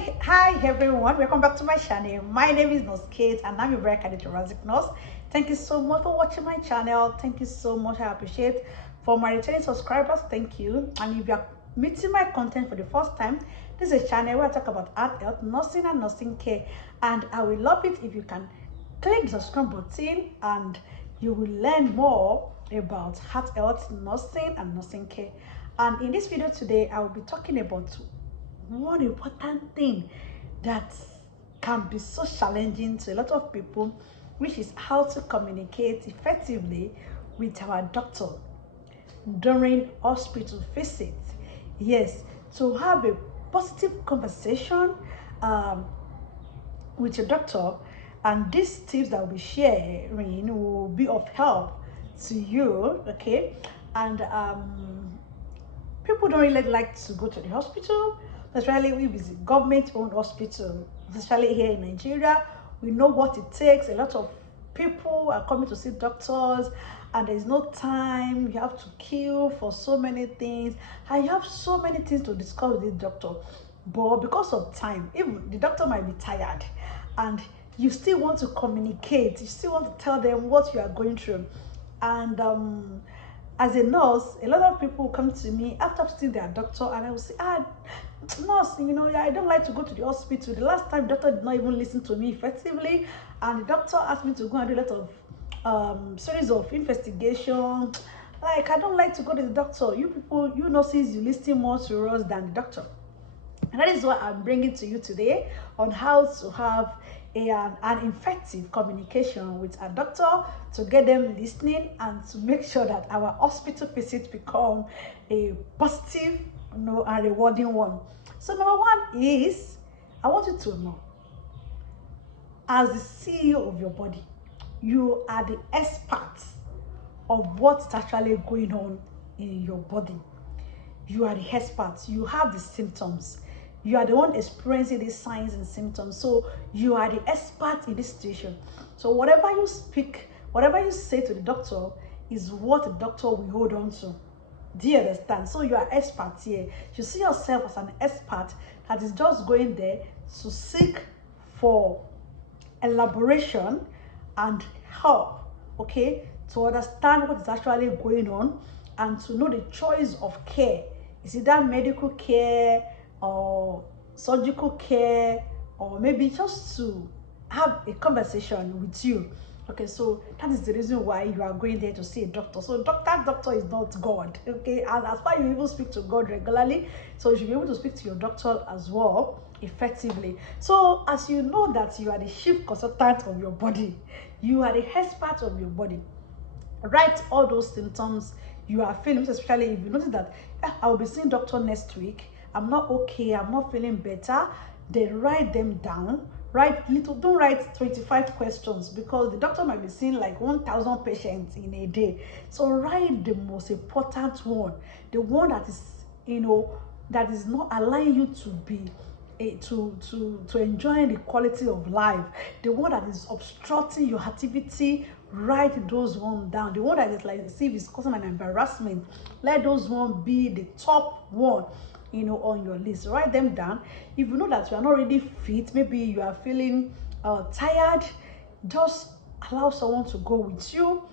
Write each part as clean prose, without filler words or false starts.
Hi everyone, welcome back to my channel. My name is Nurse Kate and I'm your very kind thoracic nurse. Thank you so much for watching my channel. Thank you so much. I appreciate. For my returning subscribers, thank you. And if you are meeting my content for the first time, this is a channel where I talk about health, nursing and nursing care, and I will love it if you can click the subscribe button and you will learn more about health, nursing and nursing care. And in this video today, I will be talking about one important thing that can be so challenging to a lot of people, which is how to communicate effectively with our doctor during hospital visits. Yes, to have a positive conversation with your doctor, and these tips that we'll be sharing will be of help to you. Okay, and people don't really like to go to the hospital, especially if it's a government-owned hospital, especially here in Nigeria. We know what it takes. A lot of people are coming to see doctors and there's no time. You have to queue for so many things and you have so many things to discuss with the doctor. But because of time, even the doctor might be tired and you still want to communicate, you still want to tell them what you are going through. And as a nurse, a lot of people come to me after seeing their doctor and I will say, nurse, I don't like to go to the hospital. The last time, doctor did not even listen to me effectively, and the doctor asked me to go and do a lot of series of investigation. Like, I don't like to go to the doctor. You people, you nurses, you listen more to us than the doctor. And that is what I'm bringing to you today on how to have an effective communication with a doctor, to get them listening and to make sure that our hospital visits become a positive, and rewarding one. So number one is, I want you to know, as the CEO of your body, you are the expert of what's actually going on in your body. You are the expert. You have the symptoms. You are the one experiencing these signs and symptoms. So you are the expert in this situation. So whatever you speak, whatever you say to the doctor is what the doctor will hold on to. Do you understand? So you are expert here. You see yourself as an expert that is just going there to seek for elaboration and help, okay, to understand what is actually going on and to know the choice of care. Is it that medical care or surgical care, or maybe just to have a conversation with you? Okay, so that is the reason why you are going there to see a doctor. So doctor is not God, okay? And as far you even speak to God regularly, so you should be able to speak to your doctor as well effectively. So as you know that you are the chief consultant of your body, you are the expert of your body, write all those symptoms you are feeling, especially if you notice that I will be seeing doctor next week, I'm not okay, I'm not feeling better. Then write them down. Write little, don't write 25 questions, because the doctor might be seeing like 1,000 patients in a day. So write the most important one, the one that is, that is not allowing you to be to enjoy the quality of life, the one that is obstructing your activity. Write those ones down. The one that is like, see if it's causing an embarrassment, let those one be the top one, on your list. Write them down. If you know that you are not really fit, maybe you are feeling tired, just allow someone to go with you.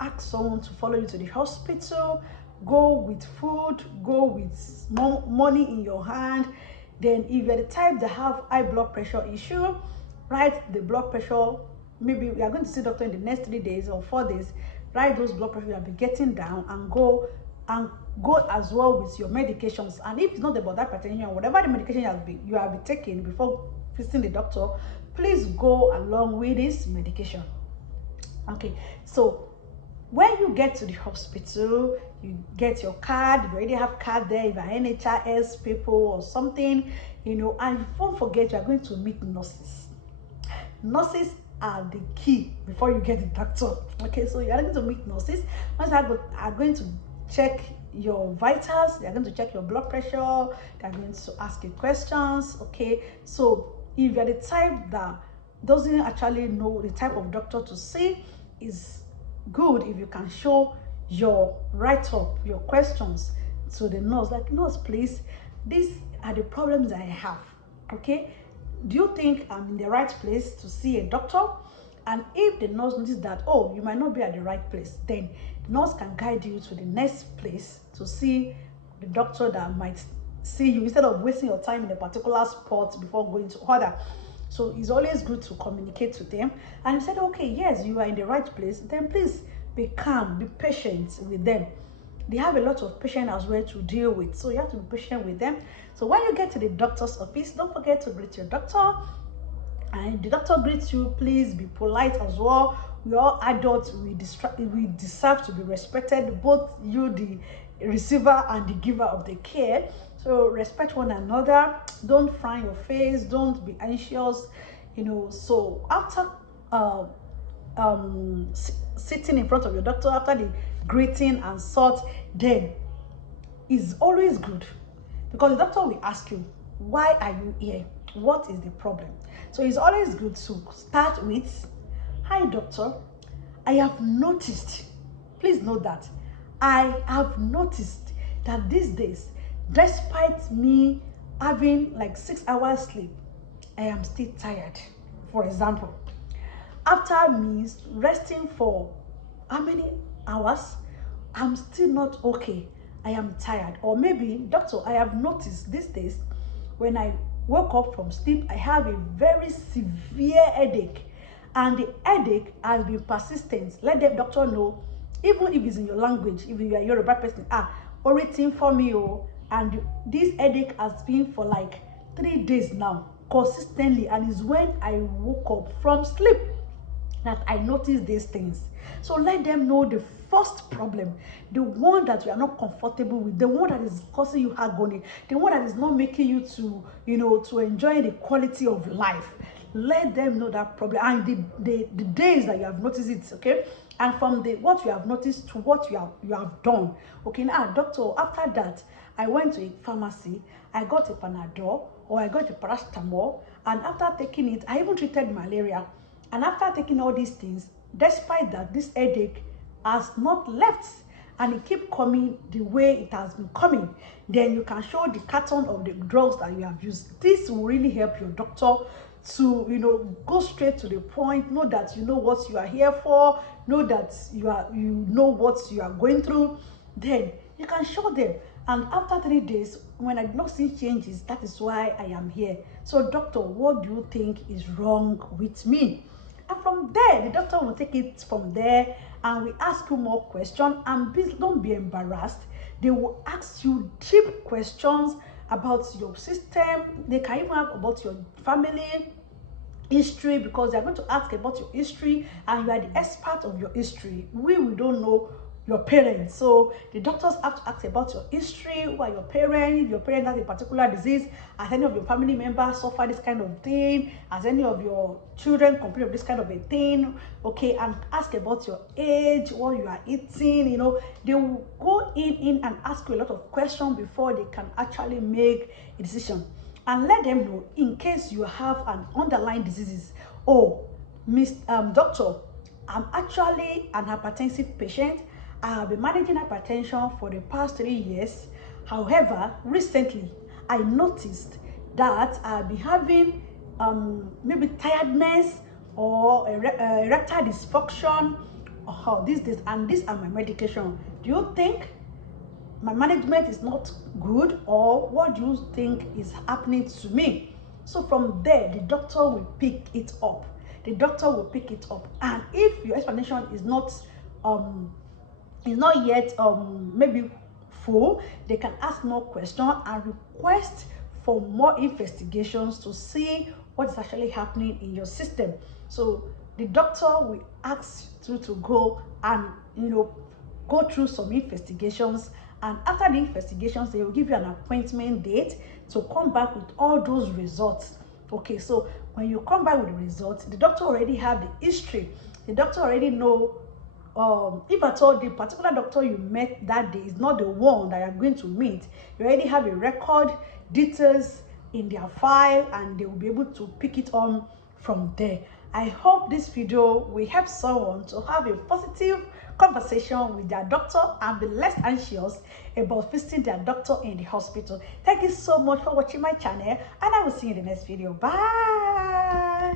Ask someone to follow you to the hospital. Go with food, go with money in your hand. Then if you're the type that have high blood pressure issue, write the blood pressure. Maybe we are going to see doctor in the next 3 days or 4 days. Write those blood pressure you will be getting down, and go as well with your medications. And if it's not about hypertension, whatever the medication you have been taking before visiting the doctor, please go along with this medication. Okay, so when you get to the hospital, you get your card. You already have card there if you're NHIS people or something, and don't forget you are going to meet nurses. Nurses are the key before you get the doctor. Okay, so you are going to meet nurses. Nurses are going to check your vitals. They are going to check your blood pressure. They are going to ask you questions. Okay, so if you're the type that doesn't actually know the type of doctor to see, is good if you can show your write-up, your questions to the nurse. Like, nurse, please, these are the problems I have. Okay, do you think I'm in the right place to see a doctor? And if the nurse notices that, oh, you might not be at the right place, then the nurse can guide you to the next place to see the doctor that might see you, instead of wasting your time in a particular spot before going to other. So it's always good to communicate to them. And he said, okay, yes, you are in the right place. Then please be calm, be patient with them. They have a lot of patients as well to deal with, so you have to be patient with them. So when you get to the doctor's office, don't forget to greet your doctor. And if the doctor greets you, please be polite as well. We are adults, we deserve to be respected, both you, the receiver, and the giver of the care. So respect one another. Don't frown your face, don't be anxious, you know. So after sitting in front of your doctor, after the greeting and sort, then is always good, because the doctor will ask you, why are you here, what is the problem? So it's always good to start with, hi doctor, I have noticed, please note that, I have noticed that these days, despite me having like 6 hours sleep, I am still tired. For example, after me resting for how many hours, I'm still not okay, I am tired. Or maybe, doctor, I have noticed these days when I woke up from sleep, I have a very severe headache, and the headache has been persistent. Let the doctor know, even if it's in your language, if you are a Yoruba person, waiting for me, and this headache has been for like 3 days now, consistently, and is when I woke up from sleep that I notice these things. So let them know the first problem, the one that you are not comfortable with, the one that is causing you agony, the one that is not making you to, to enjoy the quality of life. Let them know that problem and the days that you have noticed it, okay? And from the what you have noticed to what you have done. Okay, now doctor, after that, I went to a pharmacy, I got a Panadol or I got a paracetamol, and after taking it, I even treated malaria. And after taking all these things, despite that, this headache has not left and it keep coming the way it has been coming, then you can show the carton of the drugs that you have used. This will really help your doctor to, go straight to the point, know that you know what you are here for, know that you know what you are going through. Then you can show them. And after 3 days, when I do not see changes, that is why I am here. So doctor, what do you think is wrong with me? And from there, the doctor will take it from there and we ask you more questions. And please don't be embarrassed. They will ask you deep questions about your system. They can even ask about your family history, because they're going to ask about your history and you are the expert of your history. We don't know your parents, so the doctors have to ask about your history. Who are your parents? If your parents has a particular disease, has any of your family members suffer this kind of thing, has any of your children complain of this kind of a thing, okay? And ask about your age, what you are eating. They will go in and ask you a lot of questions before they can actually make a decision. And let them know, in case you have an underlying diseases. Oh, doctor, I'm actually an hypertensive patient. I have been managing hypertension for the past 3 years. However, recently I noticed that I've been having maybe tiredness or erectile dysfunction these days, and these are my medication. Do you think my management is not good, or what do you think is happening to me? So from there, the doctor will pick it up. The doctor will pick it up, and if your explanation is not yet maybe full, they can ask more questions and request for more investigations to see what is actually happening in your system. So the doctor will ask you to go and go through some investigations, and after the investigations they will give you an appointment date to come back with all those results. Okay, so when you come back with the results, the doctor already have the history. The doctor already know if at all the particular doctor you met that day is not the one that you're going to meet. You already have a record, details in their file, and they will be able to pick it on from there. I hope this video will help someone to have a positive conversation with their doctor and be less anxious about visiting their doctor in the hospital. Thank you so much for watching my channel, and I will see you in the next video. Bye.